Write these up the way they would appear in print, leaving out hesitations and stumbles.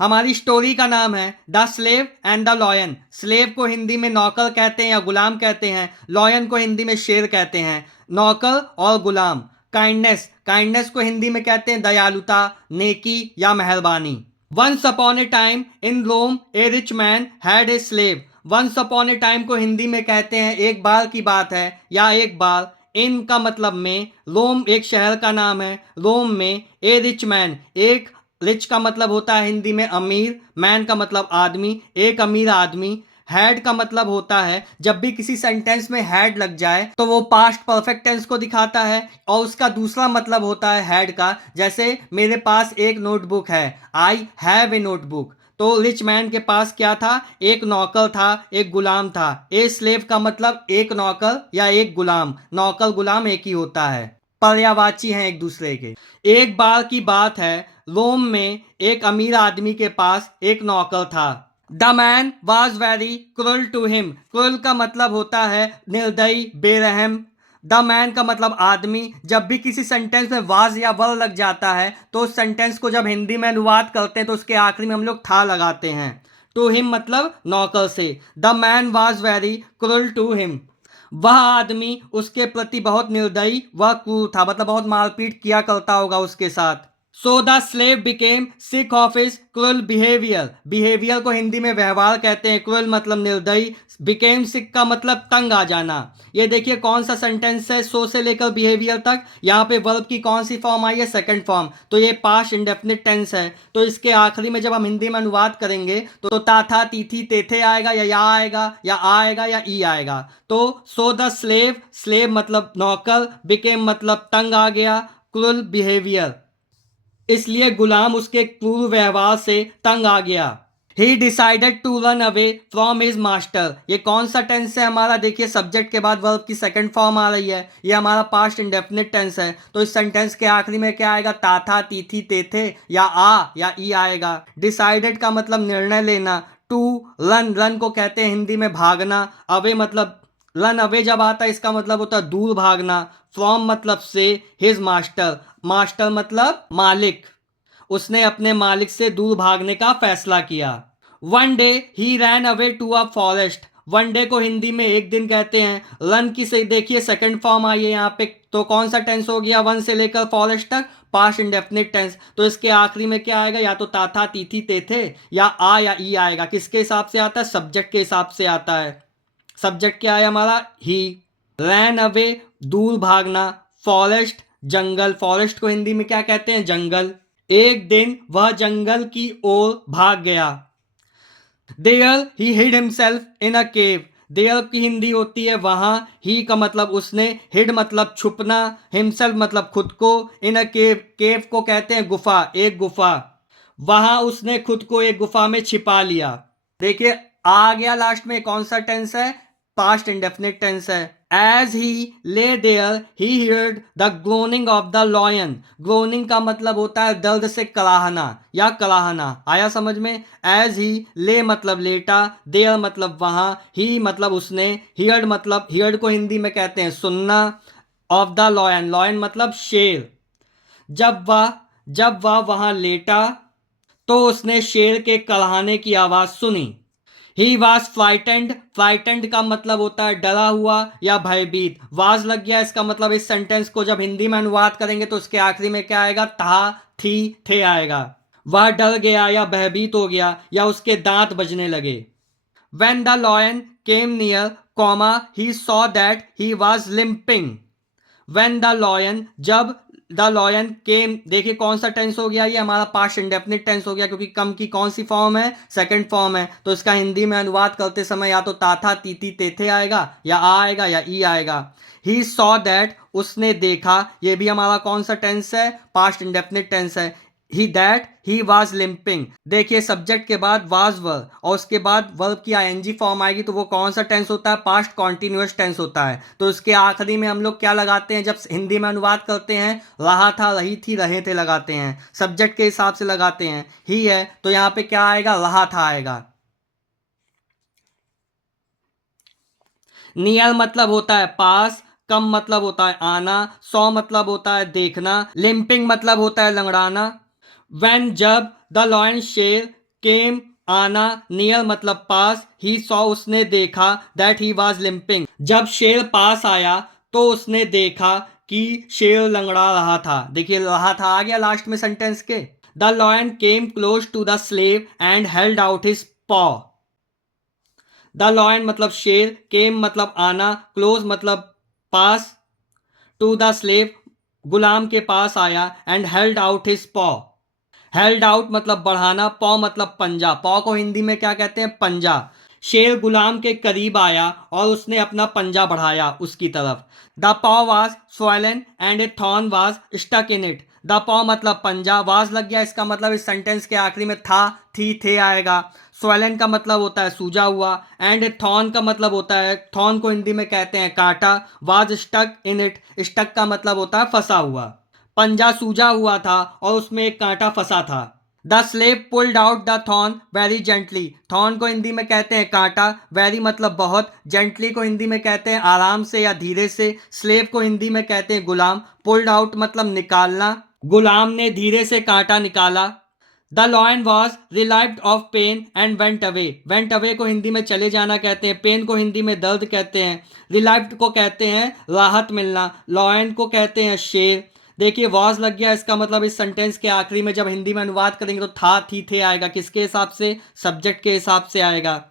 हमारी स्टोरी का नाम है the slave and the lion. Slave को हिंदी में नौकर कहते हैं या गुलाम कहते हैं, लॉयन को हिंदी में शेर कहते हैं। नौकर और गुलाम। काइंडनेस, काइंडनेस को हिंदी में कहते हैं दयालुता, नेकी या मेहरबानी। Once upon a time in Rome a rich man had a slave. Once upon a time को हिंदी में कहते हैं एक बार की बात है या एक बार। इन का मतलब में, रोम एक शहर का नाम है, रोम में ए रिच मैन, एक रिच का मतलब होता है हिंदी में अमीर, मैन का मतलब आदमी, एक अमीर आदमी। हैड का मतलब होता है जब भी किसी सेंटेंस में हैड लग जाए तो वो पास्ट परफेक्ट टेंस को दिखाता है, और उसका दूसरा मतलब होता है हैड का, जैसे मेरे पास एक नोटबुक है, आई हैव ए नोटबुक। तो रिच मैन के पास क्या था? एक नौकर था, एक गुलाम था। ए स्लेव का मतलब एक नौकर या एक गुलाम, नौकर गुलाम एक ही होता है, पर्यायवाची हैं एक दूसरे के। एक बार की बात है, रोम में एक अमीर आदमी के पास एक नौकर था। The man was very cruel to him. Cruel का मतलब होता है निर्दयी, बेरहम। द मैन का मतलब आदमी। जब भी किसी सेंटेंस में वाज या वर लग जाता है तो उस सेंटेंस को जब हिंदी में अनुवाद करते हैं तो उसके आखिरी में हम लोग था लगाते हैं। टू हिम मतलब नौकर से। The man was very cruel to him, वह आदमी उसके प्रति बहुत निर्दयी व क्रूर था, मतलब बहुत मारपीट किया करता होगा उसके साथ। So the slave became sick of his cruel behaviour. Behaviour को हिंदी में व्यवहार कहते हैं, क्रूअल मतलब निर्दयी, बिकेम सिक का मतलब तंग आ जाना। ये देखिए कौन सा सेंटेंस है, सो से लेकर बिहेवियर तक। यहाँ पे वर्ब की कौन सी फॉर्म आई है? सेकंड फॉर्म, तो ये पास्ट इंडेफिनिट टेंस है। तो इसके आखिरी में जब हम हिंदी में अनुवाद करेंगे तो ता था, तीथी, तेथे आएगा, या आएगा, या आएगा, या ई आएगा। तो सो द स्लेव, स्लेव मतलब नौकर, बिकेम मतलब तंग आ गया, क्रूअल बिहेवियर इसलिए गुलाम उसके क्रूर व्यवहार से तंग आ गया। He decided to run away from his master. ये कौन सा टेंस है हमारा? देखिए सब्जेक्ट के बाद वर्ब की सेकंड फॉर्म आ रही है, ये हमारा पास्ट इंडेफिनिट टेंस है। तो इस सेंटेंस के आखिरी में क्या आएगा? ता था, तीथी, तेथे, या ई आएगा। डिसाइडेड का मतलब निर्णय लेना। टू रन, रन को कहते हैं हिंदी में भागना। अवे मतलब, रन अवे जब आता है इसका मतलब होता है दूर भागना। फ्रॉम मतलब से, हिज मास्टर, मास्टर मतलब मालिक, उसने अपने मालिक से दूर भागने का फैसला किया। One day he ran away to a forest. One day को हिंदी में एक दिन कहते हैं। रन की से देखिए सेकंड फॉर्म आई है यहाँ पे, तो कौन सा टेंस हो गया? वन से लेकर फॉरेस्ट तक पास्ट इंडेफिनिट टेंस। तो इसके आखिरी में क्या आएगा? या तो ता था, तीथी, तेथे, या ई आएगा। किसके हिसाब से आता है? सब्जेक्ट के हिसाब से आता है। सब्जेक्ट क्या है हमारा? ही। रैन अवे दूर भागना, फॉरेस्ट जंगल, फॉरेस्ट को हिंदी में क्या कहते हैं? जंगल। एक दिन वह जंगल की ओर भाग गया। There he hid himself in a cave. There की हिंदी होती है वहां, ही का मतलब उसने, हिड मतलब छुपना, हिमसेल्फ मतलब खुद को, इन अ केव, केव को कहते हैं गुफा, एक गुफा। वहां उसने खुद को एक गुफा में छिपा लिया। देखिए आ गया लास्ट में कौन सा टेंस है? पास्ट इंडेफिनिट टेंस है। As he lay there he heard the groaning of the lion. Groaning का मतलब होता है दर्द से कराहना या कराहना। आया समझ में? एज ही, ले मतलब लेटा, देयर मतलब वहां, ही मतलब उसने, हियर्ड मतलब, हियर्ड को हिंदी में कहते हैं सुनना, ऑफ द लॉयन, लॉयन मतलब शेर। जब वह वहां लेटा तो उसने शेर के कराहने की आवाज सुनी। ही वॉज फ्लाइटेंड, फ्लाइटेंड का मतलब होता है डरा हुआ या भयभीत। वाज लग गया, इसका मतलब इस सेंटेंस को जब हिंदी में अनुवाद करेंगे तो उसके आखिरी में क्या आएगा? था, थी, थे आएगा। वह डर गया या भयभीत हो गया या उसके दांत बजने लगे। When the lion came near, comma, he saw that he was limping. When the lion, जब द लॉयन केम, देखिए कौन सा टेंस हो गया? ये हमारा पास्ट इंडेफिनिट टेंस हो गया, क्योंकि कम की कौन सी फॉर्म है? सेकंड फॉर्म है। तो इसका हिंदी में अनुवाद करते समय या तो ता था, तीती, तेथे आएगा, या आ आएगा, या ई आएगा। ही सॉ दैट, उसने देखा, ये भी हमारा कौन सा टेंस है? पास्ट इंडेफिनिट टेंस है। ही दैट ही वाज लिम्पिंग, देखिए सब्जेक्ट के बाद वाज वर्ब और उसके बाद वर्ब की आईएनजी फॉर्म आएगी तो वो कौन सा टेंस होता है? पास्ट कॉन्टिन्यूअस टेंस होता है। तो इसके आखिरी में हम लोग क्या लगाते हैं जब हिंदी में अनुवाद करते हैं? रहा था, रही थी, रहे थे लगाते हैं, सब्जेक्ट के हिसाब से लगाते हैं। ही है तो यहाँ पे क्या आएगा? रहा था आएगा। नियर मतलब होता है पास, कम मतलब होता है आना, सौ मतलब होता है देखना, लिम्पिंग मतलब होता है लंगड़ाना। वेन जब द लॉयन शेर केम आना, नियर मतलब पास, ही सॉ उसने देखा, दैट ही वाज लिम्पिंग जब शेर पास आया तो उसने देखा कि शेर लंगड़ा रहा था। देखिए रहा था आ गया लास्ट में सेंटेंस के। The lion came close to the slave and held out his paw. The lion मतलब शेर, केम मतलब आना, क्लोज मतलब पास, टू द स्लेव गुलाम के पास आया, and held out his paw. Held out मतलब बढ़ाना, पॉ मतलब पंजा। पॉ को हिंदी में क्या कहते हैं? पंजा। शेर गुलाम के करीब आया और उसने अपना पंजा बढ़ाया उसकी तरफ। The paw was swollen and a thorn was stuck in it. The paw मतलब पंजा, वाज लग गया, इसका मतलब इस सेंटेंस के आखिरी में था, थी, थे आएगा। स्वॉलन का मतलब होता है सूजा हुआ, एंड ए थॉर्न का मतलब होता है, थॉर्न को हिंदी में कहते हैं कांटा। Was stuck in it, stuck का मतलब होता है फंसा हुआ। पंजा सूजा हुआ था और उसमें एक कांटा फंसा था। The slave pulled out the thorn very gently. Thorn को हिंदी में कहते हैं कांटा, वेरी मतलब बहुत, जेंटली को हिंदी में कहते हैं आराम से या धीरे से। स्लेव को हिंदी में कहते हैं गुलाम। पुल्ड आउट मतलब निकालना, गुलाम ने धीरे से कांटा निकाला। The lion was relieved of pain and went away. Went away को हिंदी में चले जाना कहते हैं, पेन को हिंदी में दर्द कहते हैं, रिलाइव्ड को कहते हैं राहत मिलना, लॉयन को कहते हैं शेर। देखिए वॉज लग गया, इसका मतलब इस सेंटेंस के आखिरी में जब हिंदी में अनुवाद करेंगे तो था, थी, थे आएगा। किसके हिसाब से? सब्जेक्ट के हिसाब से आएगा।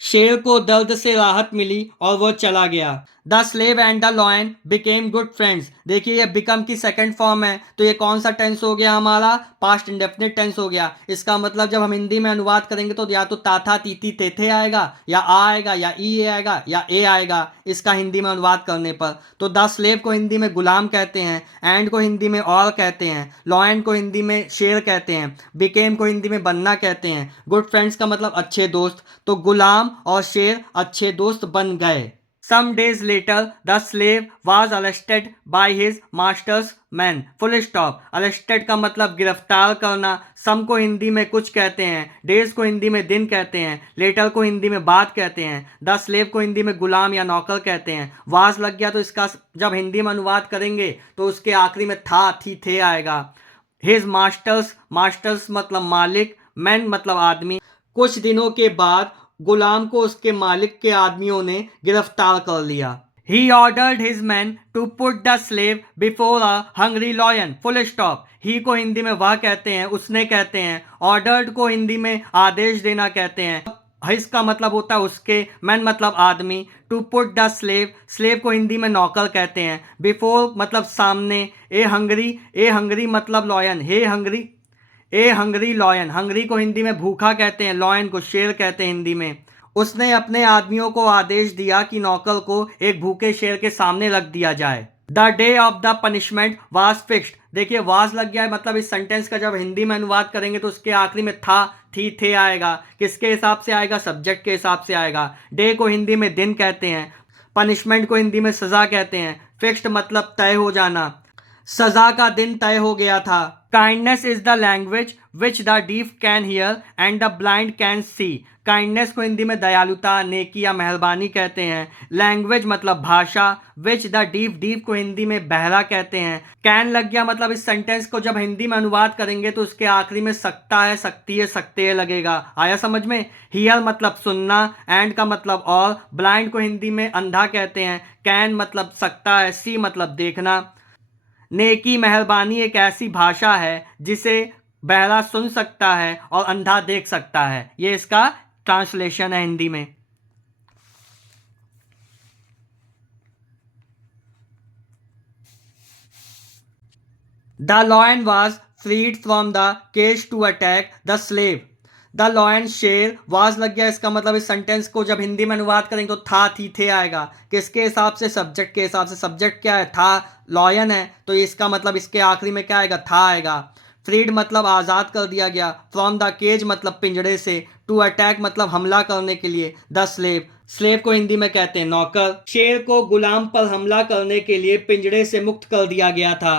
शेर को दर्द से राहत मिली और वो चला गया। The slave and the lion became good friends. देखिए ये बिकम की सेकंड फॉर्म है, तो ये कौन सा टेंस हो गया हमारा? पास्ट इंडेफिनिट टेंस हो गया। इसका मतलब जब हम हिंदी में अनुवाद करेंगे तो या तो ता था, ती थी, ते थे आएगा, या आ आएगा, या ई आएगा, या ए आएगा इसका हिंदी में अनुवाद करने पर। तो द स्लेव को हिंदी में गुलाम कहते हैं, एंड को हिंदी में और कहते हैं, लॉयन को हिंदी में शेर कहते हैं, बिकेम को हिंदी में बनना कहते हैं, गुड फ्रेंड्स का मतलब अच्छे दोस्त। तो गुलाम और शेर अच्छे दोस्त बन गए। Some days later, the slave was arrested by his master's men. Full stop. Arrested का मतलब गिरफ्तार करना। Some को हिंदी में कुछ कहते हैं, days को हिंदी में दिन कहते हैं, later को हिंदी में बाद कहते हैं, the slave को हिंदी में गुलाम या नौकर कहते हैं। was लग गया तो इसका जब हिंदी में अनुवाद करेंगे तो उसके आखिरी में था, थी, थे आएगा। His masters, masters मतलब मालिक, men मतलब आदमी। कुछ दिनों के बाद गुलाम को उसके मालिक के आदमियों ने गिरफ्तार कर लिया। He ordered his men to put the slave before a hungry lion. Full stop. He को हिंदी में वह कहते हैं, उसने कहते हैं। Ordered को हिंदी में आदेश देना कहते हैं। इसका मतलब होता है उसके, मैन मतलब आदमी, to put the slave, slave को हिंदी में नौकर कहते हैं, बिफोर मतलब सामने, ए हंगरी मतलब lion, a hungry lion, hungry को हिंदी में भूखा कहते हैं, लॉयन को शेर कहते हैं हिंदी में। उसने अपने आदमियों को आदेश दिया कि नौकर को एक भूखे शेर के सामने रख दिया जाए। The day of the punishment was fixed. देखिए वाज लग गया है, मतलब इस सेंटेंस का जब हिंदी में अनुवाद करेंगे तो उसके आखिरी में था, थी, थे आएगा। किसके हिसाब से आएगा? सब्जेक्ट के हिसाब से आएगा। डे को हिंदी में दिन कहते हैं, पनिशमेंट को हिंदी में सजा कहते हैं, फिक्स्ड मतलब तय हो जाना। सजा का दिन तय हो गया था। Kindness is the language which the deaf can hear and the blind can see. Kindness को हिंदी में दयालुता, नेकी या मेहरबानी कहते हैं। लैंग्वेज मतलब भाषा, विच द डीफ को हिंदी में बहरा कहते हैं। कैन लग गया, मतलब इस सेंटेंस को जब हिंदी में अनुवाद करेंगे तो उसके आखिरी में सकता है, सकती है, सकते है लगेगा। आया समझ में? हियर मतलब सुनना, एंड का मतलब और, ब्लाइंड को हिंदी में अंधा कहते हैं, कैन मतलब सकता है, सी मतलब देखना। नेकी मेहरबानी एक ऐसी भाषा है जिसे बहरा सुन सकता है और अंधा देख सकता है। ये इसका ट्रांसलेशन है हिंदी में। The lion was freed from the cage to attack the slave. The lion शेर, वाज लग गया, इसका मतलब इस सेंटेंस को जब हिंदी में अनुवाद करेंगे तो था, थी, थे आएगा। किसके हिसाब से? सब्जेक्ट के हिसाब से। सब्जेक्ट क्या है? था, लॉयन है, तो इसका मतलब इसके आखिरी में क्या आएगा? था आएगा। फ्रीड मतलब आज़ाद कर दिया गया, फ्रॉम द केज मतलब पिंजड़े से, टू अटैक मतलब हमला करने के लिए, द स्लेव, स्लेव को हिंदी में कहते हैं नौकर। शेर को गुलाम पर हमला करने के लिए पिंजड़े से मुक्त कर दिया गया था।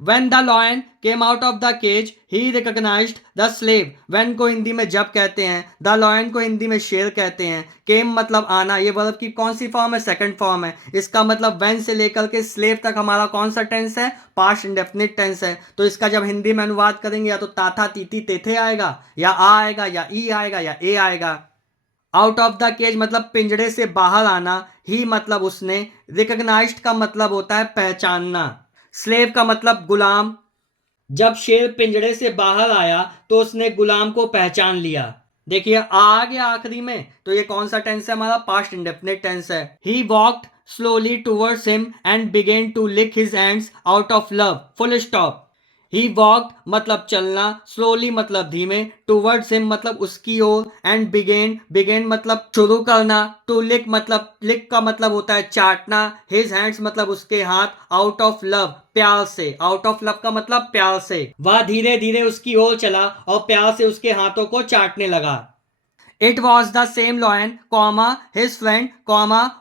When the lion came out of the cage, he recognized the slave. When को हिंदी में जब कहते हैं, the lion को हिंदी में शेर कहते हैं. Came मतलब आना. ये वर्ब की कौन सी फॉर्म है? सेकंड फॉर्म है. इसका मतलब when से लेकर के slave तक हमारा कौन सा टेंस है? पास्ट इंडेफिनिट टेंस है. तो इसका जब हिंदी में अनुवाद करेंगे या तो ताथा तीती तेथे आएगा, या आ आएगा, या ई आएगा, या ए आएगा. आउट ऑफ द केज मतलब पिंजड़े से बाहर आना. ही मतलब उसने. रिकग्नाइज्ड का मतलब होता है पहचानना. स्लेव का मतलब गुलाम. जब शेर पिंजड़े से बाहर आया तो उसने गुलाम को पहचान लिया. देखिए आ गया आखिरी में, तो ये कौन सा टेंस है? हमारा पास्ट इंडेफिनिट टेंस है. He walked slowly towards him and began to lick his hands out of love. Full stop. He walked मतलब चलना, स्लोली मतलब धीमे, टूवर्ड्स हिम मतलब उसकी ओर, एंड बिगेन मतलब शुरू करना, टू लिक का मतलब होता है चाटना, हिज हैंड्स मतलब उसके हाथ, आउट ऑफ लव प्यार से. आउट ऑफ लव का मतलब प्यार से. वह धीरे धीरे उसकी ओर चला और प्यार से उसके हाथों को चाटने लगा. It was the same lion, his friend,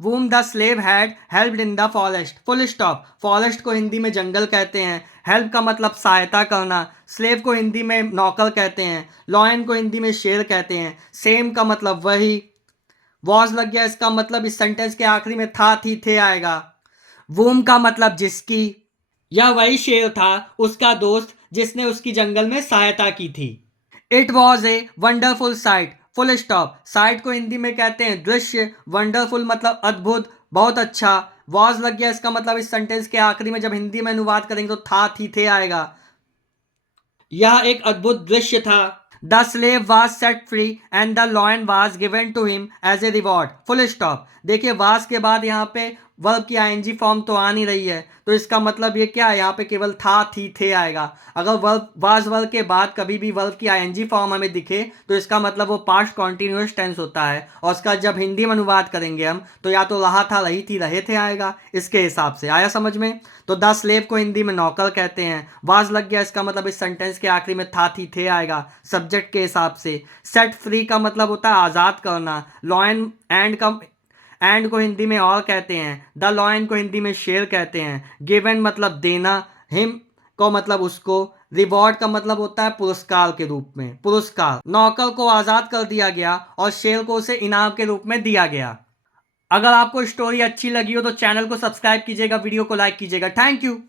whom the slave had helped in the forest. Full stop. Forest को हिंदी में जंगल कहते हैं. Help का मतलब सहायता करना. Slave को हिंदी में नौकर कहते हैं. Lion को हिंदी में शेर कहते हैं. Same का मतलब वही. Was लग गया, इसका मतलब इस सेंटेंस के आखिरी में था थी थे आएगा. Whom का मतलब जिसकी. यह वही शेर था, उसका दोस्त, जिसने उसकी जंगल में सहायता की थी. It was a wonderful sight. Full stop. Site को हिंदी में कहते हैं दृश्य. वंडरफुल मतलब अद्भुत, बहुत अच्छा. वॉज लग गया, इसका मतलब इस सेंटेंस के आखिरी में जब हिंदी में अनुवाद करेंगे तो था थी थे आएगा. यह एक अद्भुत दृश्य था. The slave was set free and the lion was given to him as a reward. Full stop. देखिए वाज के बाद यहाँ पे वर्ब की आईएनजी फॉर्म तो आ नहीं रही है, तो इसका मतलब ये क्या है? यहाँ पे केवल था थी थे आएगा. अगर वर्ब के बाद कभी भी वर्ब की आईएनजी फॉर्म हमें दिखे तो इसका मतलब वो पास्ट कॉन्टिन्यूअस टेंस होता है, और उसका जब हिंदी में अनुवाद करेंगे हम तो या तो रहा था रही थी रहे थे आएगा. इसके हिसाब से आया समझ में? तो द स्लेव को हिंदी में नौकर कहते हैं. वाज लग गया, इसका मतलब इस सेंटेंस के आखिरी में था थी थे आएगा सब्जेक्ट के हिसाब से. सेट फ्री का मतलब होता है आज़ाद करना. लॉयन एंड को हिंदी में और कहते हैं. द लॉयन को हिंदी में शेर कहते हैं. गिवन मतलब देना. हिम को मतलब उसको. रिवॉर्ड का मतलब होता है पुरस्कार के रूप में. पुरस्कार. नौकर को आज़ाद कर दिया गया और शेर को उसे इनाम के रूप में दिया गया. अगर आपको स्टोरी अच्छी लगी हो तो चैनल को सब्सक्राइब कीजिएगा, वीडियो को लाइक कीजिएगा. Thank you.